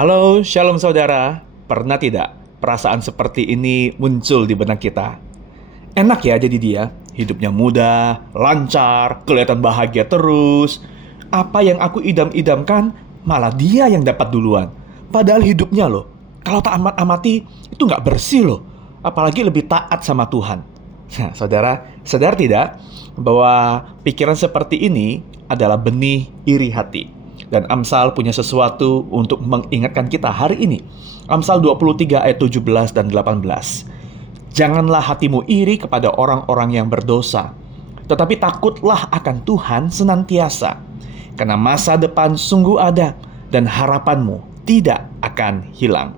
Halo, shalom saudara. Pernah tidak perasaan seperti ini muncul di benak kita? Enak ya jadi dia, hidupnya mudah, lancar, kelihatan bahagia terus. Apa yang aku idam-idamkan, malah dia yang dapat duluan. Padahal hidupnya loh, kalau tak amat-amati, itu nggak bersih loh. Apalagi lebih taat sama Tuhan. Nah, saudara, sadar tidak bahwa pikiran seperti ini adalah benih iri hati? Dan Amsal punya sesuatu untuk mengingatkan kita hari ini. Amsal 23 ayat 17 dan 18. Janganlah hatimu iri kepada orang-orang yang berdosa, tetapi takutlah akan Tuhan senantiasa. Karena masa depan sungguh ada dan harapanmu tidak akan hilang.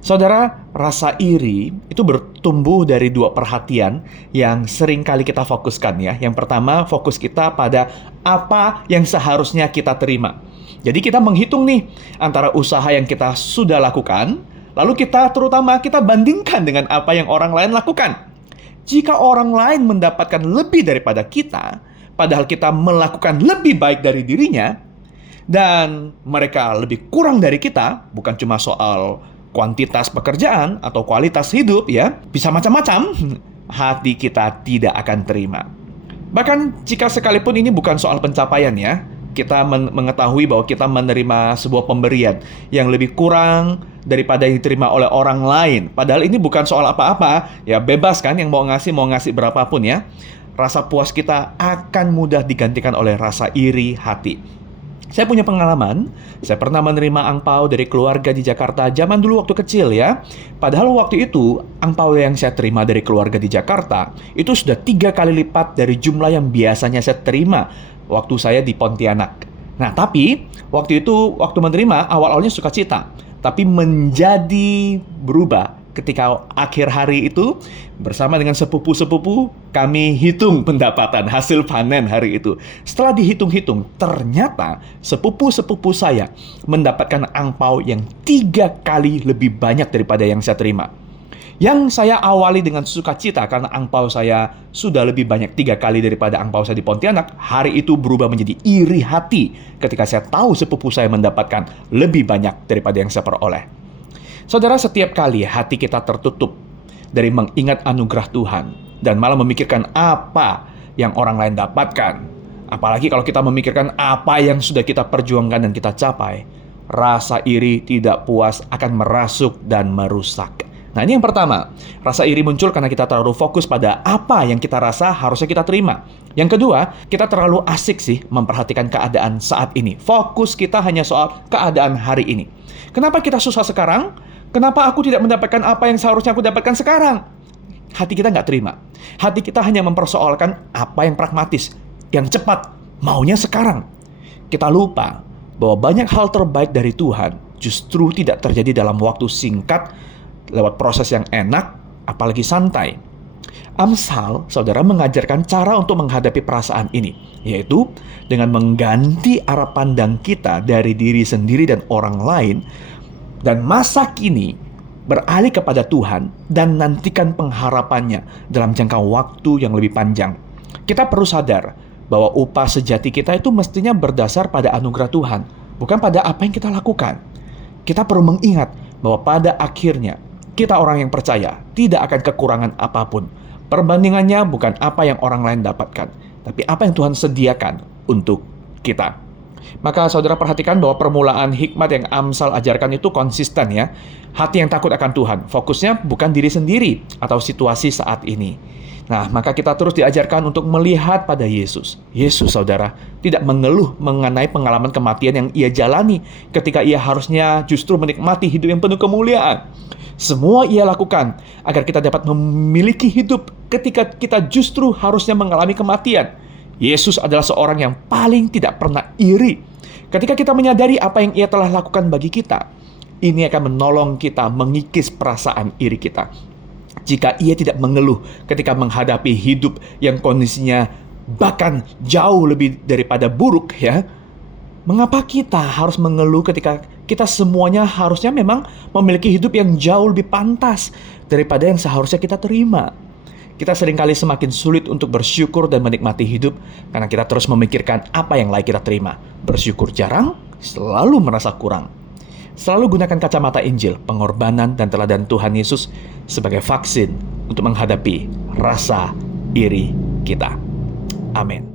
Saudara, rasa iri itu bertumbuh dari dua perhatian yang sering kali kita fokuskan ya. Yang pertama, fokus kita pada apa yang seharusnya kita terima. Jadi kita menghitung nih antara usaha yang kita sudah lakukan, lalu kita bandingkan dengan apa yang orang lain lakukan. Jika orang lain mendapatkan lebih daripada kita, padahal kita melakukan lebih baik dari dirinya, dan mereka lebih kurang dari kita, bukan cuma soal kuantitas pekerjaan atau kualitas hidup ya, bisa macam-macam, hati kita tidak akan terima. Bahkan jika sekalipun ini bukan soal pencapaian ya, kita mengetahui bahwa kita menerima sebuah pemberian yang lebih kurang daripada yang diterima oleh orang lain. Padahal ini bukan soal apa-apa, ya bebas kan yang mau ngasih berapapun ya. Rasa puas kita akan mudah digantikan oleh rasa iri hati. Saya punya pengalaman, saya pernah menerima angpau dari keluarga di Jakarta zaman dulu waktu kecil ya. Padahal waktu itu, angpau yang saya terima dari keluarga di Jakarta, itu sudah 3 kali lipat dari jumlah yang biasanya saya terima waktu saya di Pontianak. Nah, tapi waktu menerima, awal-awalnya sukacita. Tapi menjadi berubah ketika akhir hari itu bersama dengan sepupu-sepupu kami hitung pendapatan hasil panen hari itu. Setelah dihitung-hitung, ternyata sepupu-sepupu saya mendapatkan angpau yang 3 kali lebih banyak daripada yang saya terima. Yang saya awali dengan sukacita karena angpau saya sudah lebih banyak 3 kali daripada angpau saya di Pontianak, hari itu berubah menjadi iri hati ketika saya tahu sepupu saya mendapatkan lebih banyak daripada yang saya peroleh. Saudara, setiap kali hati kita tertutup dari mengingat anugerah Tuhan dan malah memikirkan apa yang orang lain dapatkan, apalagi kalau kita memikirkan apa yang sudah kita perjuangkan dan kita capai, rasa iri tidak puas akan merasuk dan merusak. Nah, ini yang pertama, rasa iri muncul karena kita terlalu fokus pada apa yang kita rasa harusnya kita terima. Yang kedua, kita terlalu asik sih memperhatikan keadaan saat ini. Fokus kita hanya soal keadaan hari ini. Kenapa kita susah sekarang? Kenapa aku tidak mendapatkan apa yang seharusnya aku dapatkan sekarang? Hati kita nggak terima. Hati kita hanya mempersoalkan apa yang pragmatis, yang cepat, maunya sekarang. Kita lupa bahwa banyak hal terbaik dari Tuhan justru tidak terjadi dalam waktu singkat, lewat proses yang enak, apalagi santai. Amsal, saudara, mengajarkan cara untuk menghadapi perasaan ini, yaitu dengan mengganti arah pandang kita dari diri sendiri dan orang lain, dan masa kini beralih kepada Tuhan dan nantikan pengharapannya dalam jangka waktu yang lebih panjang. Kita perlu sadar bahwa upah sejati kita itu mestinya berdasar pada anugerah Tuhan, bukan pada apa yang kita lakukan. Kita perlu mengingat bahwa pada akhirnya kita orang yang percaya tidak akan kekurangan apapun. Perbandingannya bukan apa yang orang lain dapatkan, tapi apa yang Tuhan sediakan untuk kita. Maka saudara perhatikan bahwa permulaan hikmat yang Amsal ajarkan itu konsisten ya. Hati yang takut akan Tuhan, fokusnya bukan diri sendiri atau situasi saat ini. Nah, maka kita terus diajarkan untuk melihat pada Yesus. Yesus, saudara, tidak mengeluh mengenai pengalaman kematian yang ia jalani ketika ia harusnya justru menikmati hidup yang penuh kemuliaan. Semua ia lakukan agar kita dapat memiliki hidup ketika kita justru harusnya mengalami kematian. Yesus adalah seorang yang paling tidak pernah iri. Ketika kita menyadari apa yang ia telah lakukan bagi kita, ini akan menolong kita mengikis perasaan iri kita. Jika ia tidak mengeluh ketika menghadapi hidup yang kondisinya bahkan jauh lebih daripada buruk ya, mengapa kita harus mengeluh ketika kita semuanya harusnya memang memiliki hidup yang jauh lebih pantas daripada yang seharusnya kita terima? Kita seringkali semakin sulit untuk bersyukur dan menikmati hidup karena kita terus memikirkan apa yang layak kita terima. Bersyukur jarang, selalu merasa kurang. Selalu gunakan kacamata Injil, pengorbanan dan teladan Tuhan Yesus sebagai vaksin untuk menghadapi rasa iri kita. Amin.